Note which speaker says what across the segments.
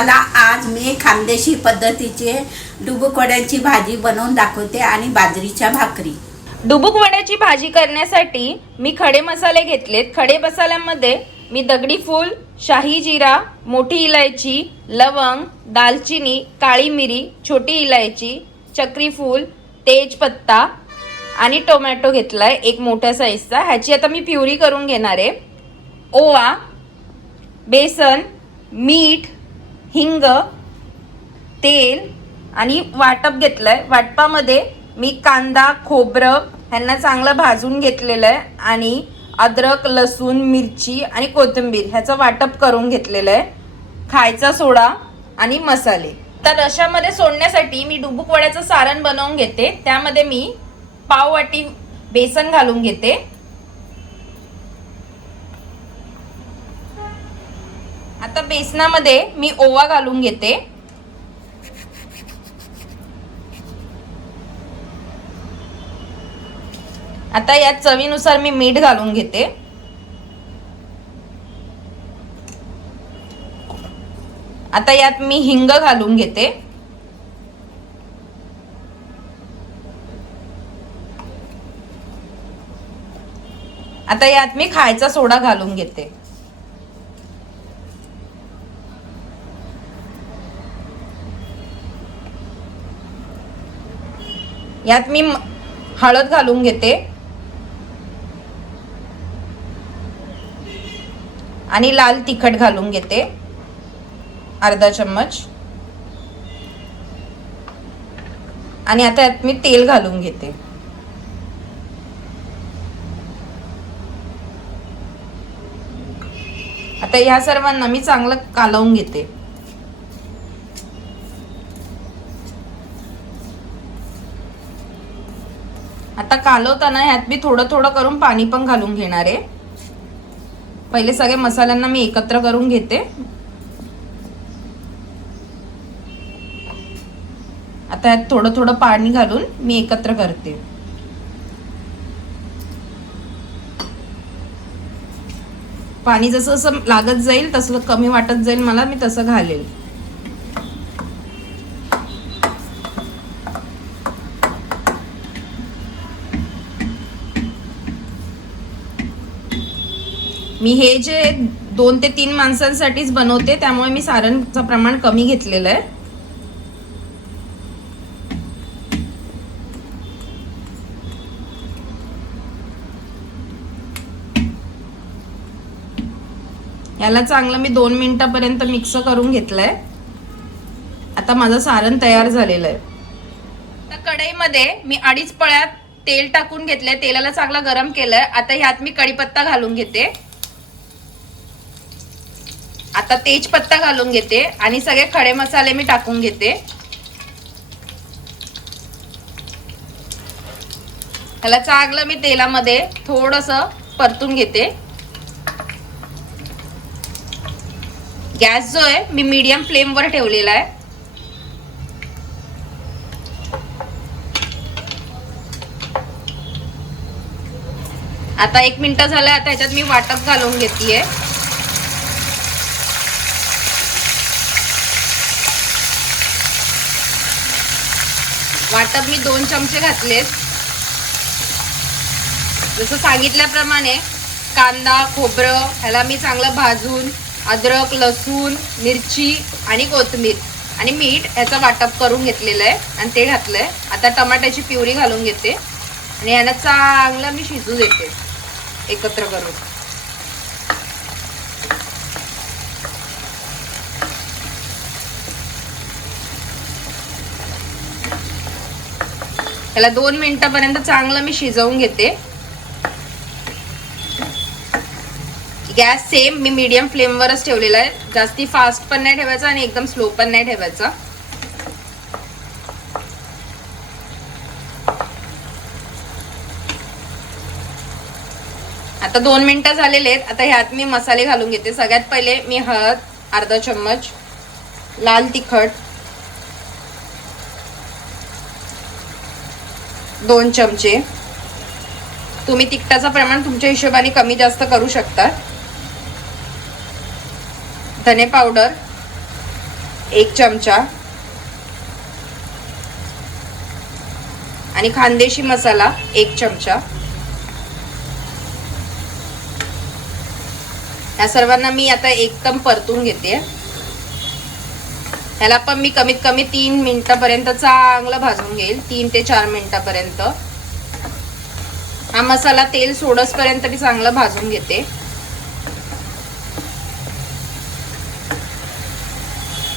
Speaker 1: तुम्हाला आज मी खानदेशी पद्धतीचे डुबुकवड्याची भाजी बनवून दाखवते आणि बाजरीच्या भाकरी.
Speaker 2: डुबुकवड्याची भाजी करण्यासाठी मी खडे मसाले घेतलेत. खडे मसाल्यामध्ये मी दगडी फूल शाही जिरा मोठी इलायची लवंग दालचिनी काळी मिरी छोटी इलायची चक्री फूल तेजपत्ता आणि टोमॅटो घेतलाय एक मोठ्या साईजचा ह्याची आता मी प्युरी करून घेणार आहे. ओवा बेसन मीठ हिंग तेल आणि वाटप घेतलं आहे वाटपामध्ये मी कांदा खोबरं ह्यांना चांगलं भाजून घेतलेलं आहे आणि अद्रक लसूण मिरची आणि कोथिंबीर ह्याचं वाटप करून घेतलेलं आहे. खायचा सोडा आणि मसाले. तर रशामध्ये सोडण्यासाठी मी डुबुक वड्याचं सारण बनवून घेते. त्यामध्ये मी पाववाटी बेसन घालून घेते. आता बेसनामध्ये मी ओवा घालून घेते. आता यात चवीनुसार मी मीठ घालून घेते. आता यात मी हिंग घालून घेते. आता यात मी खायचा सोडा घालून घेते. यात मी हळद घालून घेते. आणि लाल तिखट घालून घेते. अर्धा चम्मच. आणि आता यात मी तेल घालून घेते. आता ह्या सर्वांना मी चांगलं कालवून घेते. आता कालवताना ह्यात मी थोडं थोडं करून पाणी पण घालून घेणार आहे. पहिले सगळे मसाल्यांना मी एकत्र करून घेते. आता यात थोडं थोडं पाणी घालून मी एकत्र करते. पाणी जसं जसं लागत जाईल तसं कमी वाटत जाईल मला मी तसं घालेल. मी हे जे दोन ते तीन माणसांसाठीच बनवते त्यामुळे मी सारणचं प्रमाण कमी घेतलेलं आहे. याला चांगलं मी दोन मिनिटापर्यंत मिक्स करून घेतलंय. आता माझं सारण तयार झालेलं आहे. तर कढईमध्ये मी अडीच पळ्यात तेल टाकून घेतलंय. तेलाला चांगला गरम केलंय. आता ह्यात मी कढीपत्ता घालून घेते. आता तेजपत्ता घालून घेते आणि सगळे खडे मसाले मी टाकून घेते. ह्याला चांगलं मी तेलामध्ये थोडस परतून घेते. गॅस जो आहे मी मीडियम फ्लेमवर ठेवलेला आहे. आता एक मिनिट झालं आता ह्याच्यात मी वाटप घालून घेतलीये वाटप मी दोन चमचे घातलेत. जसं सांगितल्याप्रमाणे कांदा खोबरं ह्याला मी चांगलं भाजून अद्रक लसूण मिरची आणि कोथिंबीर आणि मीठ ह्याचं वाटप करून घेतलेलं आहे आणि ते घातलं आहे आता टमाट्याची प्युरी घालून घेते आणि ह्यानं चांगलं मी शिजू देते एकत्र करून. त्याला दोन मिनिटापर्यंत चांगलं मी शिजवून घेते. गॅस सेम मी मीडियम फ्लेमवरच ठेवलेला आहे. जास्ती फास्ट पण नाही ठेवायचा आणि एकदम स्लो पण नाही ठेवायचा. आता दोन मिनिटं झालेले आहेत. आता ह्यात मी मसाले घालून घेते. सगळ्यात पहिले मी हळद अर्धा चम्मच लाल तिखट दोन चमचे. तुम्ही तिखटाचं प्रमाण तुमच्या हिशोबाने कमी जास्त करू शकता. धने पावडर एक चमचा. आणि खानदेशी मसाला एक चमचा. या सर्वांना मी आता एकदम परतून घेते. ह्याला पण मी कमीत कमी तीन मिनिटापर्यंत चांगलं भाजून घेईल. तीन ते चार मिनिटापर्यंत. हा मसाला तेल सोडसपर्यंत मी चांगलं भाजून घेते.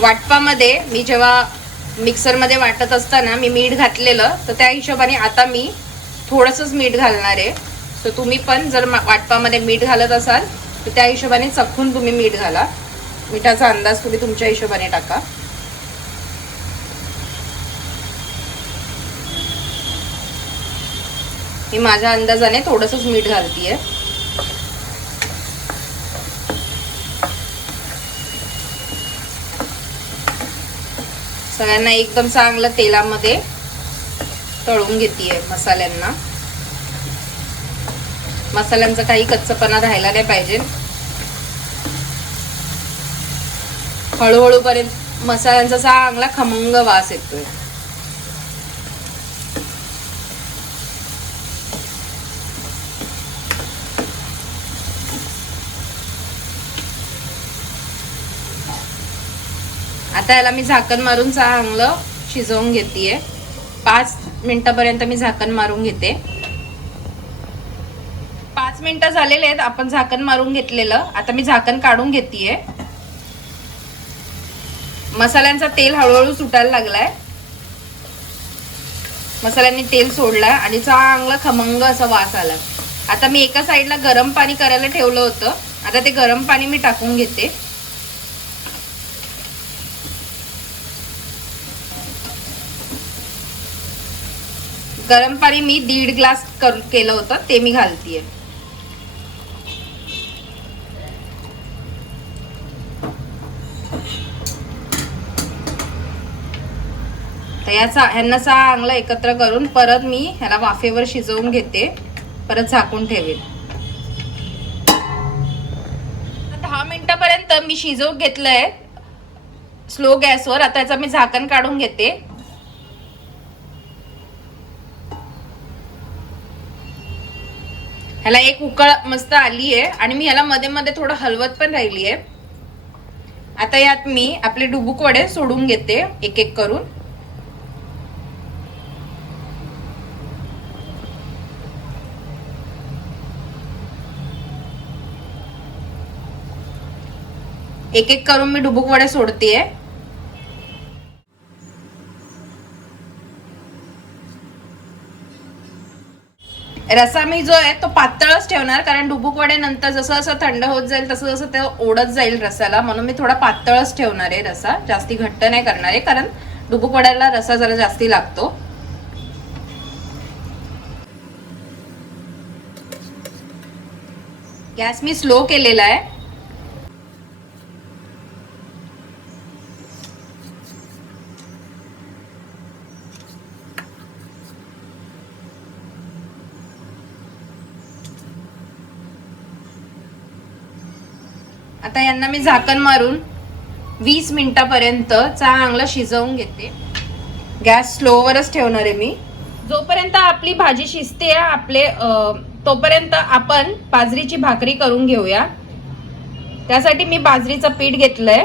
Speaker 2: वाटपामध्ये मी जेव्हा मिक्सरमध्ये वाटत असताना मी मीठ घातलेलं तर त्या हिशोबाने आता मी थोडंसंच मीठ घालणार आहे. तर तुम्ही पण जर वाटपामध्ये मीठ घालत असाल तर त्या हिशोबाने चखून तुम्ही मीठ घाला. मिठाचा अंदाज तुम्ही तुमच्या हिशोबाने टाका. मी माझ्या अंदाजाने थोडंसंच मीठ घालतीये. सगळ्यांना एकदम चांगलं तेलामध्ये तळून घेतीये मसाल्यांना. मसाल्यांचा काही कच्चपणा राहायला नाही पाहिजे. हळूहळू पर्यंत मसाल्यांचा चांगला खमंग वास येतोय. आता याला मी झाकण मारून चांगलं शिजवून घेते पाच मिनटापर्यंत मी झाकण मारून घेते. पाच मिनिटं झालेले आहेत आपण झाकण मारून घेतलेलं. आता मी झाकण काढून घेते मसाल्यांचा तेल हळूहळू सुटायला लागलाय. मसाल्यांनी तेल सोडलाय आणि चांगला खमंग असा वास आला आता मी एका साईडला गरम पाणी करायला ठेवलं होतं. आता ते गरम पाणी मी टाकून घेते. गरम पाणी मी दीड ग्लास कर केलं होतं ते मी घालतीये. तर याचा ह्यांना चांगलं एकत्र करून परत मी ह्याला वाफेवर शिजवून घेते परत झाकून ठेवेल. दहा मिनिटापर्यंत मी शिजवून घेतलंय स्लो गॅसवर. आता याचं मी झाकण काढून घेते. ह्याला एक उकळ मस्त आली आहे आणि मी ह्याला मध्ये मध्ये थोडं हलवत पण राहिली आहे आता यात मी आपले डुबुक वडे सोडून घेते एक एक करून. एक एक करून मी डुबुक वडे सोडतेय. रसा मी जो आहे तो पातळच ठेवणार कारण डुबुकवडे नंतर जसं जसं थंड होत जाईल तसं जसं ते ओढत जाईल रसाला म्हणून मी थोडा पातळच ठेवणार आहे रसा जास्ती घट्ट नाही करणार आहे कारण डुबुकवड्याला रसा जरा जास्ती लागतो. गॅस मी स्लो केलेला आहे. आता यांना मी झाकण मारून वीस मिनिटापर्यंत चांगलं शिजवून घेते. गॅस स्लोवरच ठेवणार आहे मी. जोपर्यंत आपली भाजी शिजते आपले तोपर्यंत आपण बाजरीची भाकरी करून घेऊया. त्यासाठी मी बाजरीचं पीठ घेतलंय.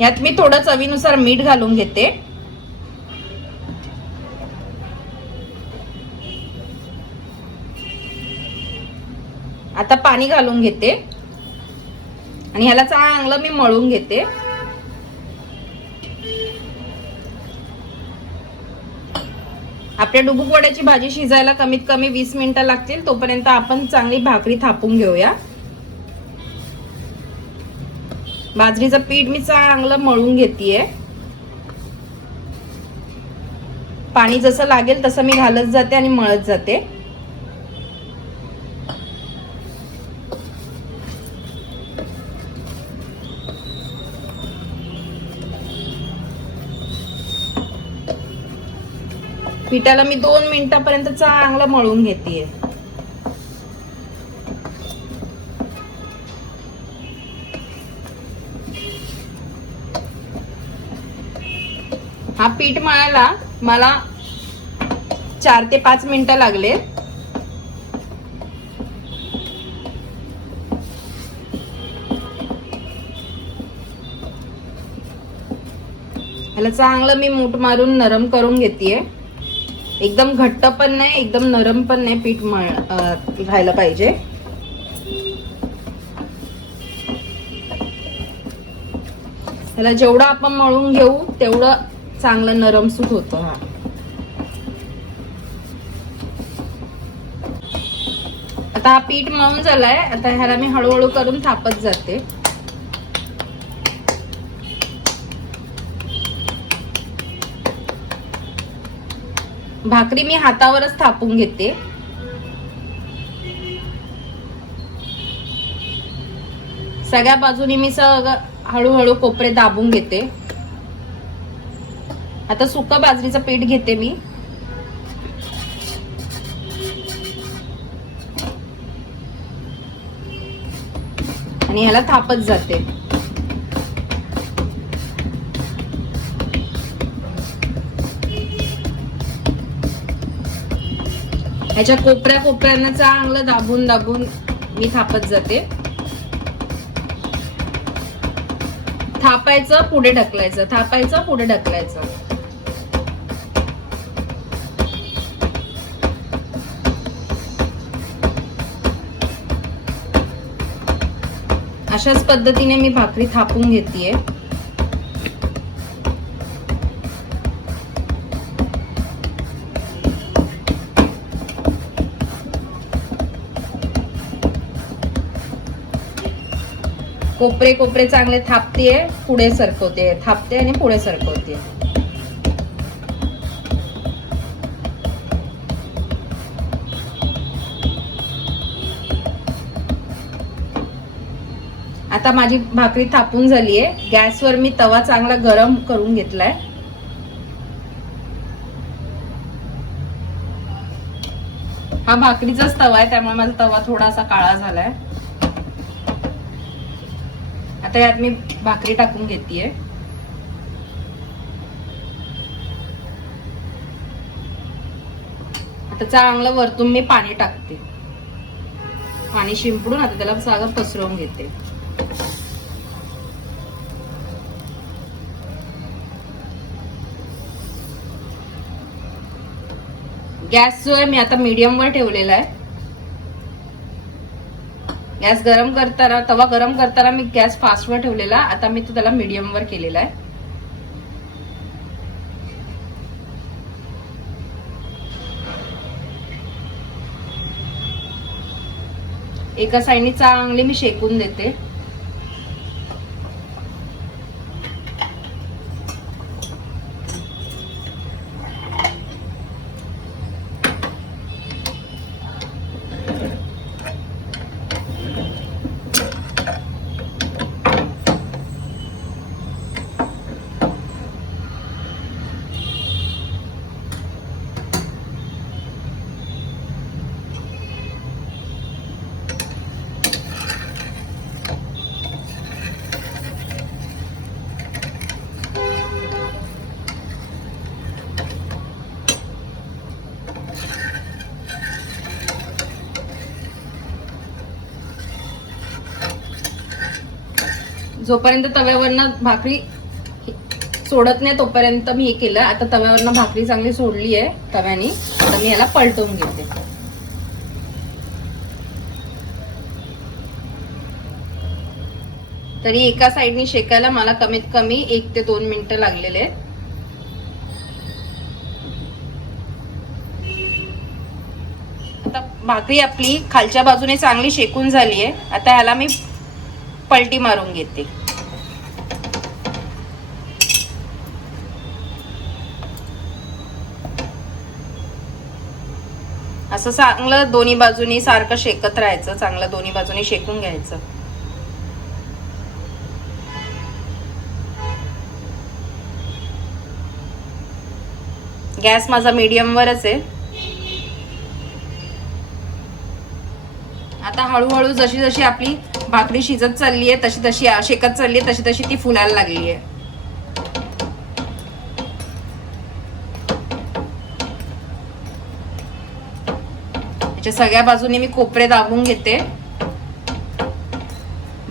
Speaker 2: यात मी थोडं चवीनुसार मीठ घालून घेते. आता पाणी घालून घेते. आणि ह्याला चांगलं मी मळून घेते. आपल्या डुबुक वड्याची भाजी शिजायला कमीत कमी वीस मिनिटं लागतील तोपर्यंत आपण चांगली भाकरी थापून घेऊया. बाजरीचं पीठ मी चांगलं मळून घेतेय. पाणी जसं लागेल तसं मी घालत जाते आणि मळत जाते. पिठाला मी दोन मिनिटापर्यंत चांगलं मळून घेते हा पीठ मळायला मला चार ते पाच मिनिटं लागले. ह्याला चांगलं मी मूठ मारून नरम करून घेते एकदम घट्ट पण नाही एकदम नरम पण नाही पीठ मळ राहायला पाहिजे. ह्याला जेवढं आपण मळून घेऊ तेवढं चांगलं नरम सूत होतं. हा. आता हा पीठ मळून झालाय आता ह्याला मी हळूहळू करून थापत जाते. भाकरी मी हातावरच थापून घेते. सगळ्या बाजूनी मी सगळं हळूहळू कोपरे दाबून घेते. आता सुक बाजरीचं पीठ घेते मी. आणि ह्याला थापत जाते. ह्याच्या कोपऱ्या कोपऱ्यांना चांगलं दाबून दाबून मी थापत जाते. थापायचं पुढे ढकलायचं. थापायचं पुढे ढकलायचं. अशाच पद्धतीने मी भाकरी थापून घेतेय. कोपरे कोपरे चांगले थापतेय पुढे सरकवते थापते आणि पुढे सरकवते आता माझी भाकरी थापून झालीये. गॅसवर मी तवा चांगला गरम करून घेतलाय. हा भाकरीचाच तवा आहे त्यामुळे माझा तवा थोडासा काळा झालाय. आता यात मी भाकरी टाकून घेतेय. आता चांगलं वरतून मी पाणी टाकते. पाणी शिंपडून आता त्याला सागर पसरवून घेते. गॅस जो आहे मी आता मीडियम वर ठेवलेला आहे. गॅस गरम करताना तवा गरम करताना मी गॅस फास्ट वर ठेवलेला. आता मी तो त्याला मीडियम वर केलेला आहे. एका साईडने चांगली मी शेकून देते. जोपर्यंत तव्यावरनं भाकरी सोडत नाही तोपर्यंत मी हे केलं. आता तव्यावरनं भाकरी चांगली सोडली आहे तव्याने. आता मी याला पलटवून घेते. तरी एका साईडनी शेकायला मला कमीत कमी एक ते दोन मिनिटं लागलेले आहेत. आता भाकरी आपली खालच्या बाजूने चांगली शेकून झाली आहे. आता ह्याला मी पलटी मारून घेते. असं चांगलं दोन्ही बाजूनी सारखं शेकत राहायचं चांगलं दोन्ही बाजूनी शेकून घ्यायचं. गॅस माझा मीडियम वरच आहे. आता हळूहळू जशी जशी आपली भाकरी शिजत चालली आहे तशी तशी शेकत चालली आहे तशी तशी ती फुलायला लागली आहे त्याच्या सगळ्या बाजूने मी कोपरे दाबून घेते.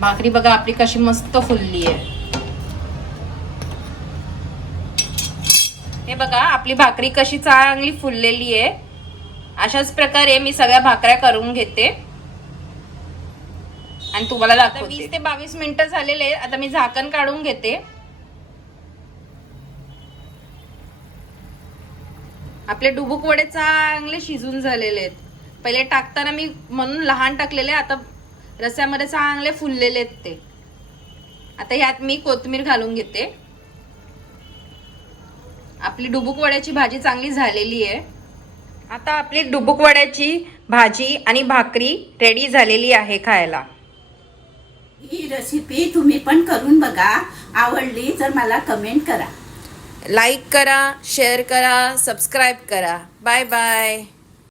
Speaker 2: भाकरी बघा आपली कशी मस्त फुलली आहे हे बघा आपली भाकरी कशी चांगली फुललेली आहे अशाच प्रकारे मी सगळ्या भाकऱ्या करून घेते. आणि तुम्हाला दाखवते. वीस ते बावीस मिनिटं झालेले आहेत. आता मी झाकण काढून घेते. आपले डुबुक वडे चांगले शिजून झालेले आहेत. पहिले टाकताना मी म्हणून लहान टाकलेले आता रस्यामध्ये चांगले फुललेले आहेत ते. आता ह्यात मी कोथिंबीर घालून घेते. आपली डुबुक वड्याची भाजी चांगली झालेली आहे. आता आपली डुबुक वड्याची भाजी आणि भाकरी रेडी झालेली आहे खायला.
Speaker 1: ही रेसिपी तुम्ही पण करून बघा. आवडली तर मला कमेंट करा.
Speaker 2: लाईक करा शेअर करा सबस्क्राईब करा. Bye bye